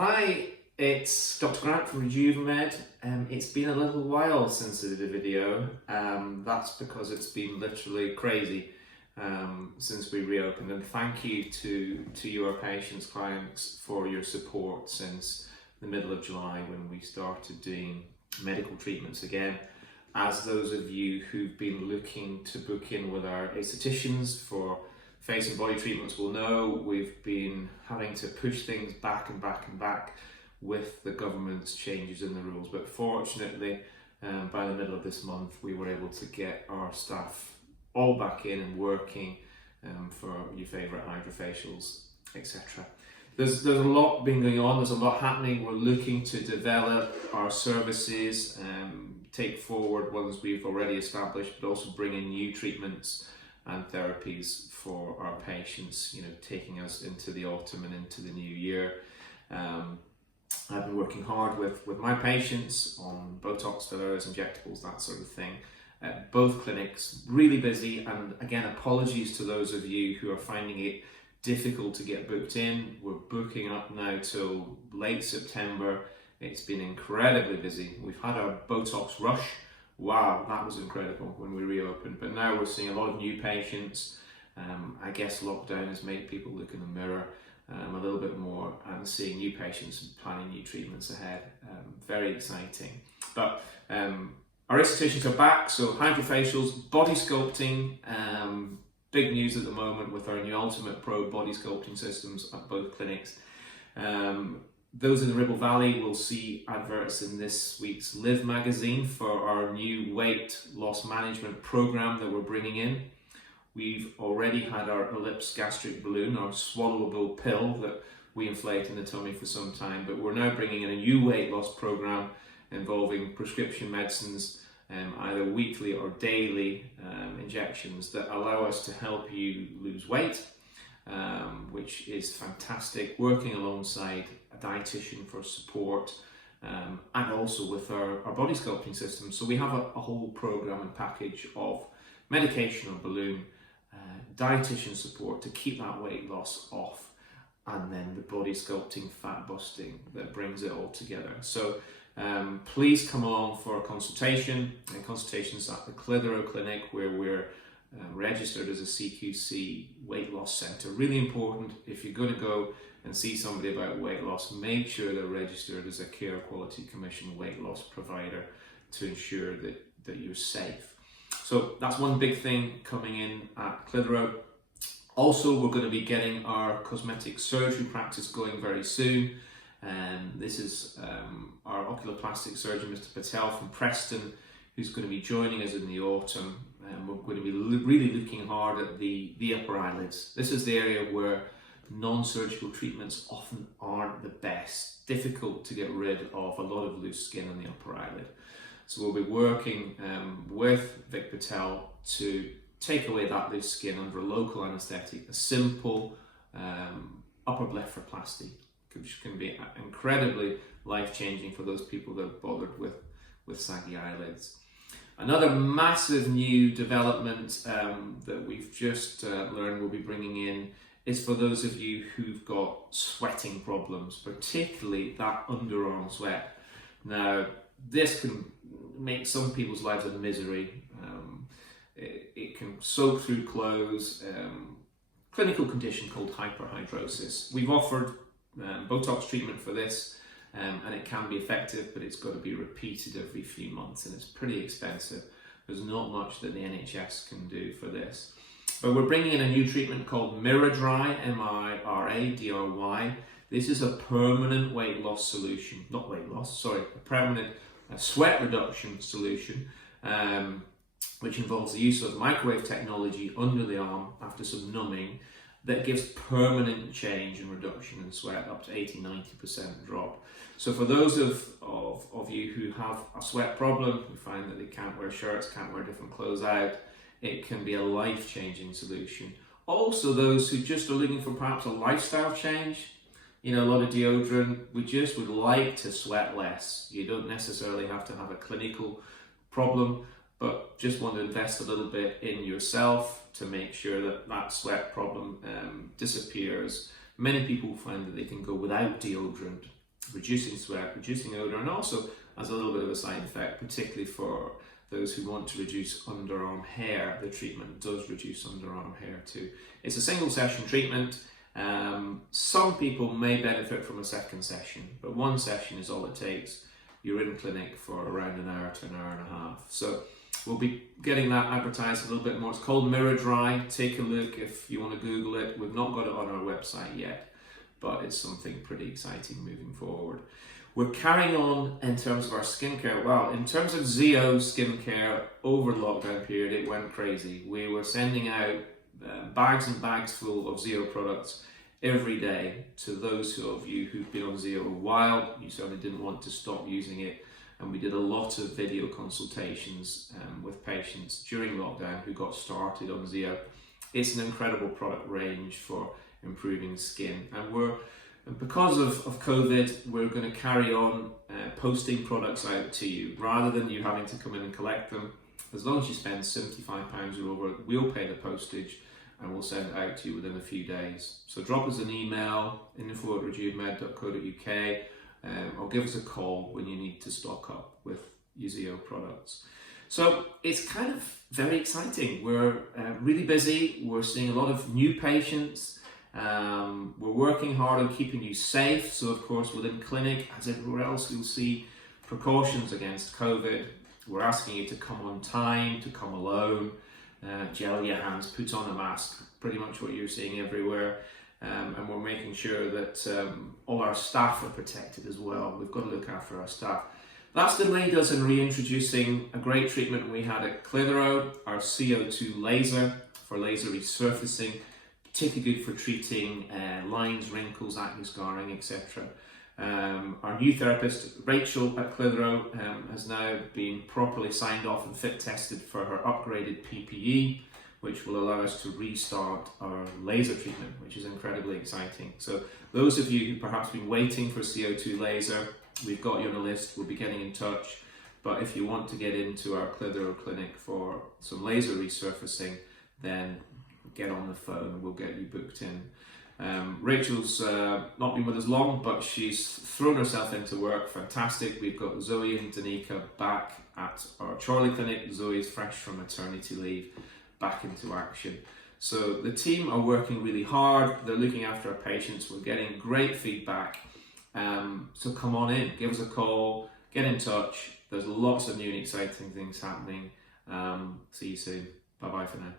Hi, it's Dr Grant from RejuvaMed. It's been a little while since I did a video. That's because it's been literally crazy since we reopened. And thank you to your patients, clients, for your support since the middle of July when we started doing medical treatments again. As those of you who've been looking to book in with our aestheticians for face and body treatments will know, we've been having to push things back and back and back with the government's changes in the rules. But fortunately, by the middle of this month, we were able to get our staff all back in and working for your favourite hydrofacials, etc. There's a lot been going on, there's a lot happening. We're looking to develop our services, take forward ones we've already established, but also bring in new treatments and therapies for our patients, taking us into the autumn and into the new year. I've been working hard with my patients on Botox, fillers, injectables, that sort of thing. Both clinics, really busy, and again, apologies to those of you who are finding it difficult to get booked in. We're booking up now till late September. It's been incredibly busy. We've had our Botox rush. Wow, that was incredible when we reopened, but now we're seeing a lot of new patients. I guess lockdown has made people look in the mirror a little bit more and seeing new patients and planning new treatments ahead. Very exciting. But our estheticians are back, so hydrofacials, body sculpting, big news at the moment with our new Ultimate Pro body sculpting systems at both clinics. Those in the Ribble Valley will see adverts in this week's Live magazine for our new weight loss management program that we're bringing in. We've already had our Ellipse gastric balloon, our swallowable pill that we inflate in the tummy for some time, but we're now bringing in a new weight loss program involving prescription medicines, either weekly or daily injections that allow us to help you lose weight, which is fantastic, working alongside a dietitian for support, and also with our body sculpting system. So we have a whole program and package of medication or balloon, dietitian support to keep that weight loss off, and then the body sculpting, fat busting that brings it all together. So please come along for a consultation, and consultations at the Clitheroe Clinic, where we're registered as a CQC weight loss centre. Really important, if you're going to go and see somebody about weight loss, make sure they're registered as a Care Quality Commission weight loss provider to ensure that you're safe. So that's one big thing coming in at Clitheroe. Also, we're going to be getting our cosmetic surgery practice going very soon. This is our oculoplastic surgeon, Mr. Patel from Preston, who's going to be joining us in the autumn. We're going to be really looking hard at the upper eyelids. This is the area where non-surgical treatments often aren't the best. Difficult to get rid of a lot of loose skin on the upper eyelid. So we'll be working with Vic Patel to take away that loose skin under a local anaesthetic, a simple upper blepharoplasty, which can be incredibly life-changing for those people that are bothered with saggy eyelids. Another massive new development that we've just learned we'll be bringing in is for those of you who've got sweating problems, particularly that underarm sweat. Now, this can make some people's lives a misery. It can soak through clothes, clinical condition called hyperhidrosis. We've offered Botox treatment for this, and it can be effective, but it's got to be repeated every few months, and it's pretty expensive. There's not much that the NHS can do for this. But we're bringing in a new treatment called Miradry, M-I-R-A-D-R-Y. This is a permanent weight loss solution, a permanent sweat reduction solution, which involves the use of microwave technology under the arm after some numbing that gives permanent change and reduction in sweat, up to 80-90% drop. So for those of you who have a sweat problem, who find that they can't wear shirts, can't wear different clothes out, it can be a life-changing solution. Also, those who just are looking for perhaps a lifestyle change, a lot of deodorant, we just would like to sweat less. You don't necessarily have to have a clinical problem, but just want to invest a little bit in yourself to make sure that sweat problem disappears. Many people find that they can go without deodorant reducing sweat, reducing odour, and also has a little bit of a side effect, particularly for those who want to reduce underarm hair. The treatment does reduce underarm hair too. It's a single session treatment. Some people may benefit from a second session, but one session is all it takes. You're in clinic for around an hour to an hour and a half. So we'll be getting that advertised a little bit more. It's called Mirror Dry. Take a look if you want to Google it. We've not got it on our website yet, but it's something pretty exciting moving forward. We're carrying on in terms of our skincare. Well, in terms of ZO skincare, over the lockdown period, it went crazy. We were sending out bags and bags full of ZO products every day to those of you who've been on ZO a while. You certainly didn't want to stop using it. And we did a lot of video consultations with patients during lockdown who got started on ZO. It's an incredible product range for improving skin. And because of COVID, we're going to carry on posting products out to you. Rather than you having to come in and collect them, as long as you spend £75 or over, we'll pay the postage and we'll send it out to you within a few days. So drop us an email, info@RejuvaMed.co.uk, or give us a call when you need to stock up with your ZO products. So it's kind of very exciting. We're really busy. We're seeing a lot of new patients. We're working hard on keeping you safe. So of course, within clinic, as everywhere else, you'll see precautions against COVID. We're asking you to come on time, to come alone, gel your hands, put on a mask, pretty much what you're seeing everywhere. And we're making sure that all our staff are protected as well. We've got to look after our staff. That's delayed us in reintroducing a great treatment we had at Clitheroe, our CO2 laser for laser resurfacing, particularly good for treating lines, wrinkles, acne scarring, etc. Our new therapist, Rachel at Clitheroe, has now been properly signed off and fit tested for her upgraded PPE, which will allow us to restart our laser treatment, which is incredibly exciting. So those of you who perhaps been waiting for CO2 laser, we've got you on a list, we'll be getting in touch. But if you want to get into our Clitheroe clinic for some laser resurfacing, then get on the phone and we'll get you booked in. Rachel's not been with us long, but she's thrown herself into work. Fantastic. We've got Zoe and Danica back at our Chorley clinic. Zoe's fresh from maternity leave, back into action. So the team are working really hard. They're looking after our patients. We're getting great feedback. So come on in, give us a call, get in touch. There's lots of new and exciting things happening. See you soon. Bye bye for now.